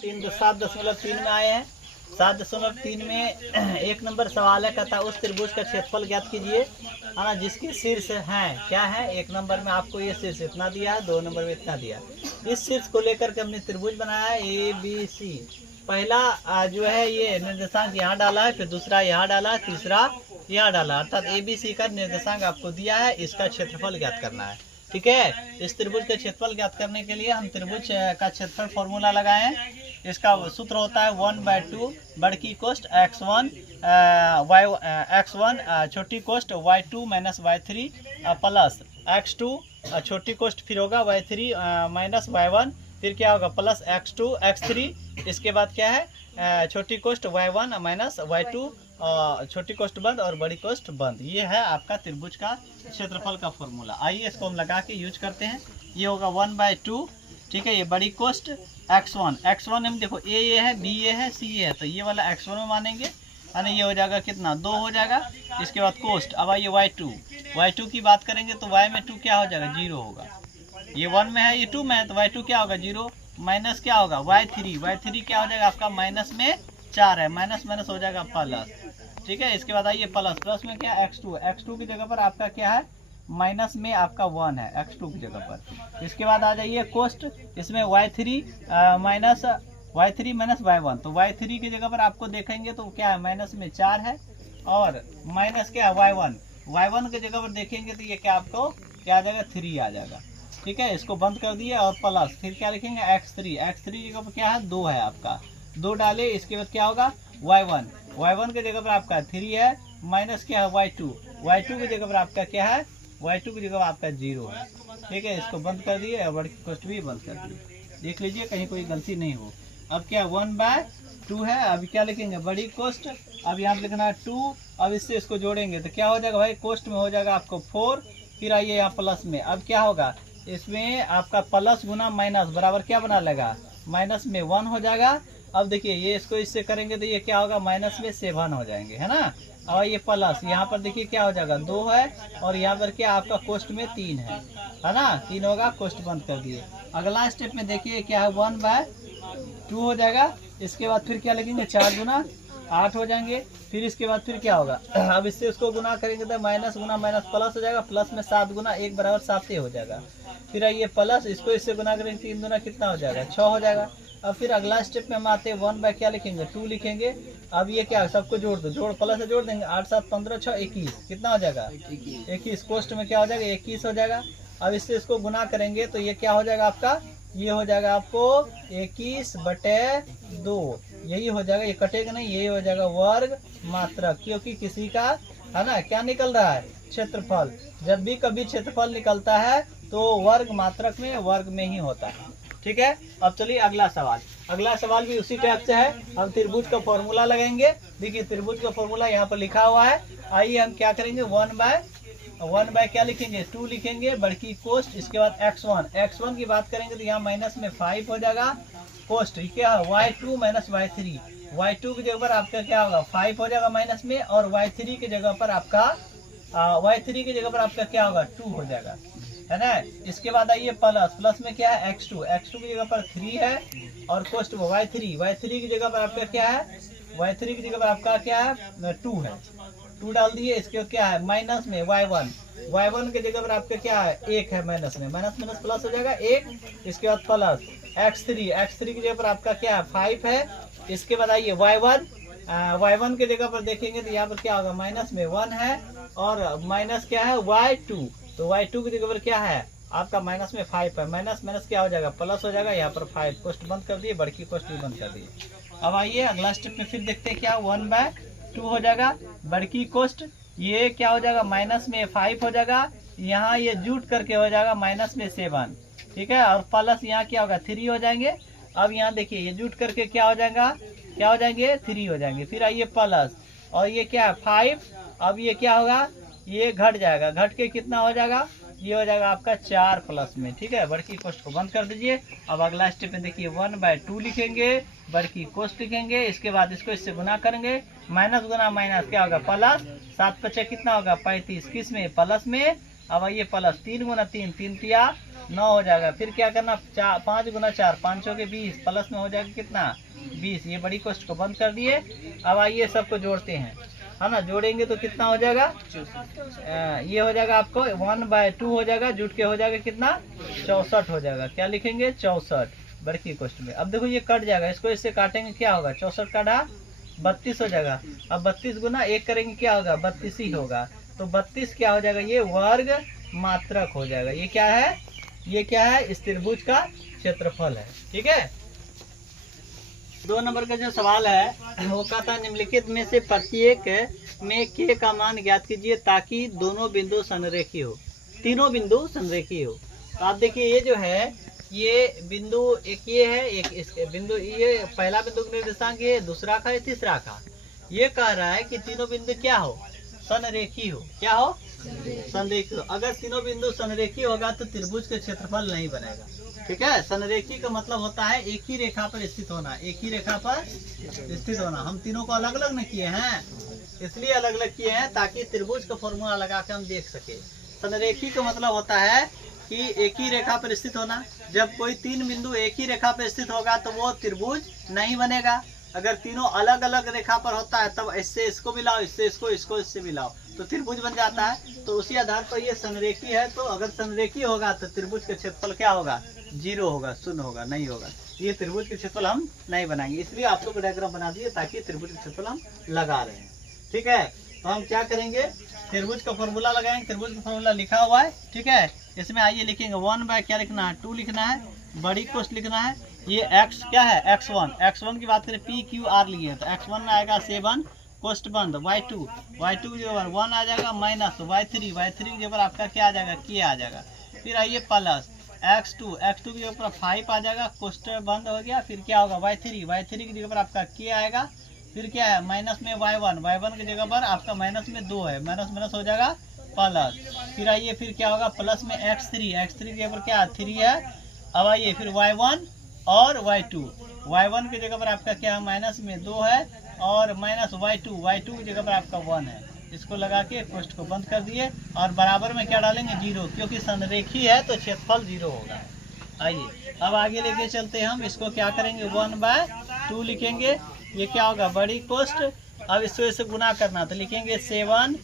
7.3 में आए हैं। 7.3 में एक नंबर सवाल है, कहता उस त्रिभुज का क्षेत्रफल ज्ञात कीजिए, है ना, जिसके शीर्ष हैं क्या है। एक नंबर में आपको ये शीर्ष इतना दिया है, 2 नंबर में इतना दिया। इस शीर्ष को लेकर के हमने त्रिभुज बनाया है ABC। पहला जो है ये निर्देशांक यहाँ डाला है, फिर दूसरा यहाँ डाला है, तीसरा यहाँ डाला, अर्थात ABC का निर्देशांक आपको दिया है, इसका क्षेत्रफल ज्ञात करना है। ठीक है, इस त्रिभुज का क्षेत्रफल ज्ञात करने के लिए हम त्रिभुज का क्षेत्रफल फॉर्मूला लगाए हैं। इसका सूत्र होता है 1/2 बड़की कोष्ट x1 छोटी कोष्ट y2 minus y3 plus x2 छोटी कोष्ट फिर होगा y3 माइनस y1, फिर क्या होगा प्लस x2 x3, इसके बाद क्या है छोटी कोष्ट y1 माइनस y2 छोटी कोष्ट बंद और बड़ी कोष्ट बंद। ये है आपका त्रिभुज का क्षेत्रफल का फॉर्मूला। आइए इसको हम लगा के यूज करते हैं। ये होगा 1/2, ठीक है, ये बड़ी कोष्ट x1 हम देखो ये है, b ये है, c ये है, तो ये वाला x1 में मानेंगे, यानी ये हो जाएगा कितना 2 हो जाएगा। इसके बाद कोष्ट, अब आइए y2 की बात करेंगे तो y में 2 क्या हो जाएगा 0 होगा। ये 1 में है, ये 2 में है, तो y2 क्या होगा 0, माइनस क्या होगा y3 क्या हो जाएगा आपका माइनस में 4 है, माइनस माइनस हो जाएगा प्लस। ठीक है, इसके बाद आइए प्लस में क्या x2 की जगह पर आपका क्या है माइनस में आपका 1 है x2 की जगह पर। इसके बाद आ जाइए कोष्ट, इसमें y3 माइनस y1, तो y3 की जगह पर आपको देखेंगे तो क्या है माइनस में 4 है, और माइनस क्या है y1 की जगह पर देखेंगे तो ये क्या आपको क्या आ जाएगा 3 आ जाएगा। ठीक है, इसको बंद कर दिए और प्लस, फिर क्या लिखेंगे x3 की जगह पर क्या है 2 है आपका, 2 डाले, इसके बाद क्या होगा y1 की जगह पर आपका 3 है, माइनस क्या है y2 की जगह पर आपका क्या है y2 की जगह पर आपका 0 है। ठीक है, इसको बंद कर दिए और बड़ी कोष्ट भी बंद कर दिए, देख लीजिए कहीं कोई गलती नहीं हो। अब क्या 1/2 है, अब क्या लिखेंगे बड़ी कोष्ट, अब यहाँ पे लिखना है 2, अब इससे इसको जोड़ेंगे तो क्या हो जाएगा भाई कोष्ट में हो जाएगा आपको 4, फिर आइए यहाँ प्लस में, अब क्या होगा इसमें आपका प्लस गुना माइनस बराबर क्या बना लेगा माइनस में 1 हो जाएगा। अब देखिए ये इसको इससे करेंगे तो ये क्या होगा माइनस में 7 हो जाएंगे, है ना, और ये प्लस यहाँ पर देखिए क्या हो जाएगा 2 है, और यहाँ पर क्या आपका कोष्ट में 3 है ना, 3 होगा, कोष्ट बंद कर दिए। अगला स्टेप में देखिए क्या है 1/2 हो जाएगा। इसके बाद फिर क्या लगेंगे 4 गुना 8 हो जाएंगे, फिर इसके बाद फिर क्या होगा अब इससे इसको गुना करेंगे तो माइनस गुना माइनस प्लस हो जाएगा, प्लस में 7 गुना 1 बराबर 7 हो जाएगा। फिर ये प्लस, इसको इससे गुना करेंगे 3 गुना कितना हो जाएगा 6 हो जाएगा। अब फिर अगला स्टेप में हम आते हैं 1 क्या लिखेंगे 2 लिखेंगे। अब ये क्या सबको जोड़ दो, जोड़ प्लस से जोड़ देंगे, 8 7 15 6 21 कितना हो जाएगा 21, कोष्ट में क्या हो जाएगा 21 हो जाएगा। अब इससे इसको गुना करेंगे तो ये क्या हो जाएगा आपका, ये हो जाएगा आपको 21/2, यही हो जाएगा, ये कटेगा नहीं, यही हो जाएगा वर्ग मात्रक, क्योंकि किसी का है ना क्या निकल रहा है क्षेत्रफल। जब भी कभी क्षेत्रफल निकलता है तो वर्ग मात्रक में वर्ग में ही होता है। ठीक है, अब चलिए अगला सवाल भी उसी टाइप से है। हम त्रिभुज का फॉर्मूला लगाएंगे। देखिए त्रिभुज का फॉर्मूला यहाँ पर लिखा हुआ है। आइए हम क्या करेंगे 1/1 क्या लिखेंगे 2 लिखेंगे बड़की कोष्ट, इसके बाद x1 की बात करेंगे तो यहाँ माइनस में 5 हो जाएगा, कोष्ट क्या है y2 माइनस y2 की जगह पर आपका क्या होगा 5 हो जाएगा माइनस में, और y3 की जगह पर आपका क्या होगा 2 हो जाएगा, है ना। इसके बाद आइए प्लस में क्या है x2 की जगह पर 3 है, और कोष्ट y3 की जगह पर आपका क्या है y3 की जगह पर आपका क्या है 2 है, 2 डाल दिए। इसके बाद क्या है माइनस में y1 की जगह पर आपका क्या है 1 है, माइनस में माइनस प्लस हो जाएगा 1। इसके बाद प्लस x3 की जगह पर आपका क्या है 5 है। इसके बाद आइए y1 की जगह पर देखेंगे तो यहाँ पर क्या होगा माइनस में 1 है, और माइनस क्या है y2, तो y2 की जगह पर क्या है आपका माइनस में 5 है, माइनस क्या हो जाएगा प्लस हो जाएगा, यहाँ पर 5, कोष्ट बंद कर दिए, बड़की कोष्ट भी बंद कर दिए। अब आइए अगला स्टेप में फिर देखते हैं क्या 1/2 हो जाएगा बड़की कोष्ट, ये क्या हो जाएगा माइनस में 5 हो जाएगा, यहाँ ये जुट करके हो जाएगा माइनस में 7, ठीक है, और प्लस यहाँ क्या होगा 3 हो जाएंगे। अब यहाँ देखिए ये जुट करके क्या हो जाएंगे 3 हो जाएंगे। फिर आइए प्लस, और ये क्या है 5, अब ये क्या होगा ये घट जाएगा, घट के कितना हो जाएगा ये हो जाएगा आपका 4 प्लस में। ठीक है, बड़की कोष्ट को बंद कर दीजिए। अब अगला स्टेप में देखिए 1/2 लिखेंगे, बड़की कोष्ट लिखेंगे, इसके बाद इसको इससे गुना करेंगे, माइनस गुना माइनस क्या होगा प्लस, 7 × 5 कितना होगा 35, किस में प्लस में, अब आइए प्लस 3 गुना 3, 3 तिया 9 हो जाएगा। फिर क्या करना, 5 गुना 4, 5 के 20, प्लस में हो जाएगा कितना 20। ये बड़ी कोष्ठ को बंद कर दिए। अब आइए सबको जोड़ते हैं, है ना। जोड़ेंगे तो कितना हो जाएगा, ये हो जाएगा आपको 1/2 हो जाएगा, जुट के हो जाएगा कितना 64 हो जाएगा। क्या लिखेंगे 64 बड़की कोष्ठ में। अब देखो ये कट जाएगा, इसको इससे काटेंगे क्या होगा, 64 काटा 32 हो जाएगा। अब 32 गुना 1 करेंगे क्या होगा, 32 ही होगा। तो 32 क्या हो जाएगा, ये वर्ग मात्रक हो जाएगा। ये क्या है, ये क्या है, इस त्रिभुज का क्षेत्रफल है। ठीक है। 2 नंबर का जो सवाल है वो कहता है निम्नलिखित में से प्रत्येक में के का मान ज्ञात कीजिए ताकि दोनों बिंदु संरेखी हो, तीनों बिंदु संरेखी हो। तो आप देखिए ये जो है, ये बिंदु एक ये है, एक इसके बिंदु, ये पहला बिंदु का निर्देशांक ये, दूसरा का है, तीसरा का। ये कह रहा है कि तीनों बिंदु क्या हो, संरेखी हो। क्या हो, संरेखी हो। अगर तीनों बिंदु संरेखी होगा तो त्रिभुज के क्षेत्रफल नहीं बनेगा। ठीक है। संरेखी का मतलब होता है एक ही रेखा पर स्थित होना, एक ही रेखा पर स्थित होना। हम तीनों को अलग अलग नहीं किए हैं, इसलिए अलग अलग किए हैं ताकि त्रिभुज का फॉर्मूला लगा के हम देख सके। संरेखी का मतलब होता है कि एक ही रेखा पर स्थित होना। जब कोई 3 बिंदु एक ही रेखा पर स्थित होगा तो वो त्रिभुज नहीं बनेगा। अगर तीनों अलग अलग रेखा पर होता है तब इससे इसको मिलाओ, इससे इसको इससे मिलाओ तो त्रिभुज बन जाता है। तो उसी आधार पर ये संरेखी है। तो अगर संरेखी होगा तो त्रिभुज का क्षेत्रफल क्या होगा, 0 होगा, 0 होगा, नहीं होगा। ये त्रिभुज के क्षेत्रफल हम नहीं बनाएंगे, इसलिए आप लोग डायग्राम बना दिए ताकि त्रिभुज के क्षेत्रफल हम लगा रहे हैं। ठीक है। तो हम क्या करेंगे, त्रिभुज का फॉर्मूला लगाएंगे। त्रिभुज का फॉर्मूला लिखा हुआ है। ठीक है। इसमें आइए लिखेंगे 1 क्या लिखना है, 2 लिखना है, बड़ी कोष्ठ लिखना है। ये x क्या है, x1 की बात करें PQR लिए तो x1 में आएगा 7 कोष्ठ बंद, y2 की जगह 1 आ जाएगा, माइनस y3 की जगह आपका क्या आ जाएगा, k आ जाएगा। फिर आइए प्लस x2 की जगह पर 5 आ जाएगा, कोष्ठ बंद हो गया। फिर क्या होगा y3 की जगह पर आपका k आएगा। फिर क्या है, माइनस में y1 की जगह पर आपका माइनस में 2 है, माइनस हो जाएगा प्लस। फिर आइए फिर क्या होगा, प्लस में x3 की जगह पर क्या 3 है। अब आइए फिर y1 और y1 की जगह पर आपका क्या है, माइनस में 2 है, और माइनस y2 की जगह पर आपका 1 है। इसको लगा के कोष्ठ को बंद कर दिए और बराबर में क्या डालेंगे 0, क्योंकि संरेखी है तो क्षेत्रफल 0 होगा। आइए अब आगे लेके चलते हैं हम। इसको क्या करेंगे 1/2 लिखेंगे। ये क्या होगा, बड़ी कोष्ठ। अब इसको इससे गुना करना तो लिखेंगे 7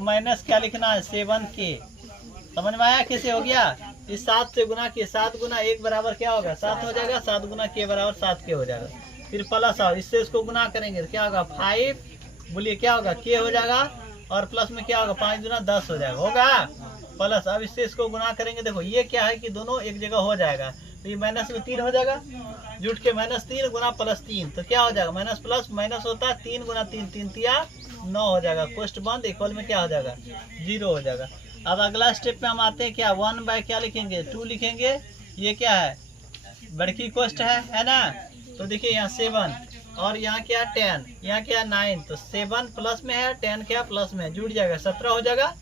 माइनस क्या लिखना है 7k। समझ में आया कैसे हो गया। इस 7 से गुना किए, 7 गुना 1 बराबर क्या होगा 7 हो जाएगा, 7 गुना k बराबर 7k हो जाएगा। फिर प्लस आओ, इससे इसको गुना करेंगे तो क्या होगा 5, बोलिए क्या होगा k हो जाएगा, और प्लस में क्या होगा 5 गुना 10 हो जाएगा, होगा प्लस। अब इससे इसको गुना करेंगे, देखो ये क्या है कि दोनों एक जगह हो जाएगा तो ये माइनस में 3 हो जाएगा, जुट के -3 गुना +3 तो क्या हो जाएगा माइनस प्लस माइनस होता है 3 गुना 3, 3 तिया 9 हो जाएगा। कोष्ठ बंद, इक्वल में क्या हो जाएगा 0 हो जाएगा। अब अगला स्टेप पे हम आते हैं, क्या 1 क्या लिखेंगे 2 लिखेंगे। ये क्या है, बड़की कोष्ठ है ना। तो देखिए यहाँ 7 और यहाँ क्या 10, यहाँ क्या 9, तो 7 प्लस में है, 10 क्या प्लस में है, जुड़ जाएगा 17 हो जाएगा।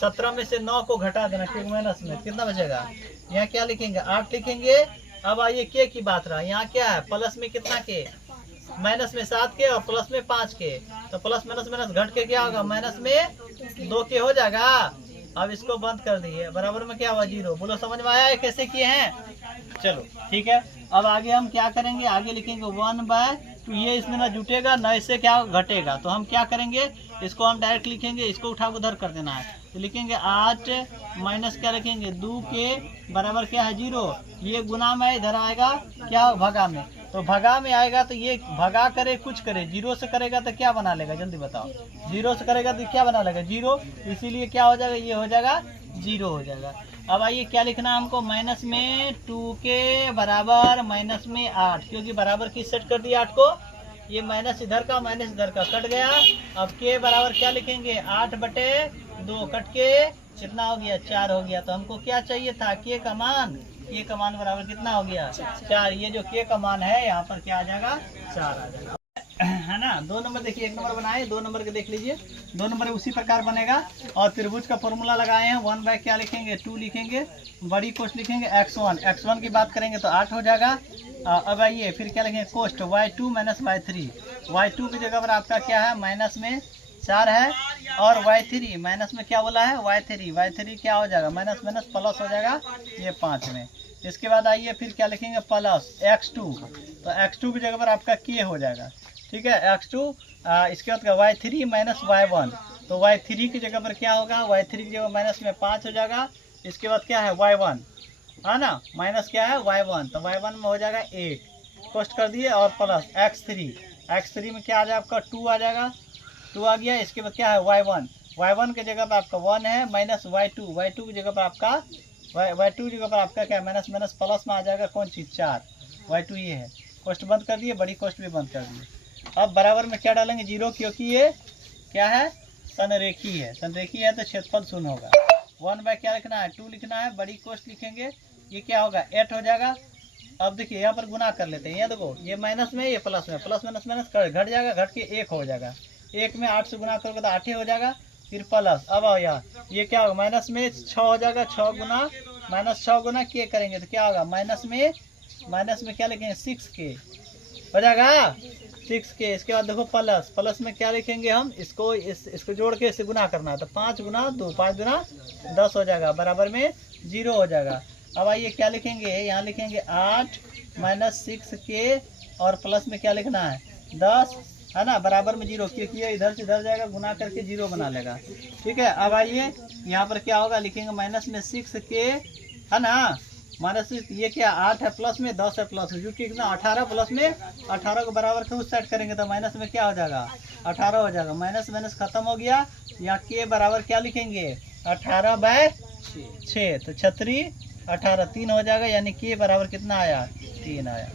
17 में से 9 को घटा देना क्योंकि माइनस में, कितना बचेगा, यहाँ क्या लिखेंगे 8 लिखेंगे। अब आइए के की बात रहा, यहाँ क्या है प्लस में कितना के, माइनस में 7 के और प्लस में 5 के, तो प्लस माइनस माइनस घट के क्या होगा माइनस में 2 के हो जाएगा। अब इसको बंद कर दिए, बराबर में क्या हुआ 0। बोलो समझ में आया है कैसे किए हैं। चलो ठीक है। अब आगे हम क्या करेंगे, आगे लिखेंगे 1/2, ये इसमें ना जुटेगा ना इससे क्या घटेगा, तो हम क्या करेंगे, इसको हम डायरेक्ट लिखेंगे, इसको उठा उधर कर देना है तो लिखेंगे 8 माइनस क्या लिखेंगे 2 के बराबर क्या है 0। ये गुना में इधर आएगा क्या भगा में, तो भगा में आएगा तो ये भगा करे कुछ करे, 0 से करेगा तो क्या बना लेगा जल्दी बताओ, 0 से करेगा तो क्या बना लेगा 0, इसीलिए क्या हो जाएगा ये हो जाएगा 0 हो जाएगा। अब आइए क्या लिखना है हमको, माइनस में 2 के बराबर माइनस में 8, क्योंकि बराबर की सेट कर दिया 8 को, ये माइनस इधर का माइनस इधर का कट गया। अब के बराबर क्या लिखेंगे 8/2, कट के कितना हो गया 4 हो गया। तो हमको क्या चाहिए था के का मान, के का मान बराबर कितना हो गया 4। ये जो के का मान है यहाँ पर क्या आ जाएगा 4 आ जाएगा, है ना। 2 नंबर देखिए, 1 नंबर बनाए, 2 नंबर के देख लीजिए, 2 नंबर उसी प्रकार बनेगा। और त्रिभुज का फॉर्मूला लगाए हैं, 1 क्या लिखेंगे 2 लिखेंगे, बड़ी कोष्ठ लिखेंगे x1 की बात करेंगे तो 8 हो जाएगा। अब आइए फिर क्या लिखेंगे कोष्ठ y2 माइनस y3 की जगह पर आपका क्या है माइनस में 4 है, और y3 माइनस में क्या बोला है, y3 क्या हो जाएगा, माइनस माइनस प्लस हो जाएगा ये 5 में। इसके बाद आइए फिर क्या लिखेंगे, प्लस x2, तो x2 की जगह पर आपका k हो जाएगा, ठीक है, x2। इसके बाद y3 माइनस y1, तो y3 की जगह पर क्या होगा, y3 की जगह माइनस में 5 हो जाएगा। इसके बाद क्या है y1, है ना, माइनस क्या है y1, तो y1 में हो जाएगा 8 पोस्ट कर दिए, और प्लस x3 में क्या आ जाएगा आपका 2 आ जाएगा, 2 आ गया। इसके बाद क्या है y1 के जगह पर आपका 1 है, माइनस y2 की जगह पर आपका y2 की जगह पर आपका क्या माइनस माइनस प्लस में आ जाएगा कौन चीज़ 4, y2 ये है। कोष्ट बंद कर दिए, बड़ी कोष्ट भी बंद कर दिए। अब बराबर में क्या डालेंगे, 0, क्योंकि ये क्या है, संरेखी है, तो क्षेत्रफल 0 होगा। 1 क्या लिखना है, 2 लिखना है, बड़ी कोष्ट लिखेंगे, ये क्या होगा 8 हो जाएगा। अब देखिए यहाँ पर गुना कर लेते हैं, ये देखो ये माइनस में, ये प्लस में, प्लस माइनस माइनस घट जाएगा, घट के 1 हो जाएगा, 1 में 8 से गुना करोगे तो 8 ही हो जाएगा, फिर प्लस। अब आओ यहाँ, ये क्या होगा, माइनस में 6 हो जाएगा, 6 गुना माइनस 6 गुना के करेंगे तो क्या होगा, माइनस में क्या लिखेंगे 6k हो जाएगा, 6k। इसके बाद देखो प्लस में क्या लिखेंगे हम, इसको जोड़ के इसे गुना करना है, तो 5 गुना 2, 5 गुना 10 हो जाएगा, बराबर में 0 हो जाएगा। अब आइए क्या लिखेंगे, यहाँ लिखेंगे 8 माइनस 6k, और प्लस में क्या लिखना है 10, है ना, बराबर में 0, क्योंकि ये इधर से इधर जाएगा, गुना करके 0 बना लेगा, ठीक है। अब आइए यहाँ पर क्या होगा, लिखेंगे माइनस में 6k, है ना, माइनस ये क्या 8 है, प्लस में 10 है, प्लस में क्योंकि कितना 18 प्लस में 18 को बराबर के उस साइड करेंगे तो माइनस में क्या हो जाएगा 18 हो जाएगा, माइनस माइनस खत्म हो गया। यहाँ के बराबर क्या लिखेंगे 18/6, तो 36 18 3 हो जाएगा, यानी के बराबर कितना आया 3 आया।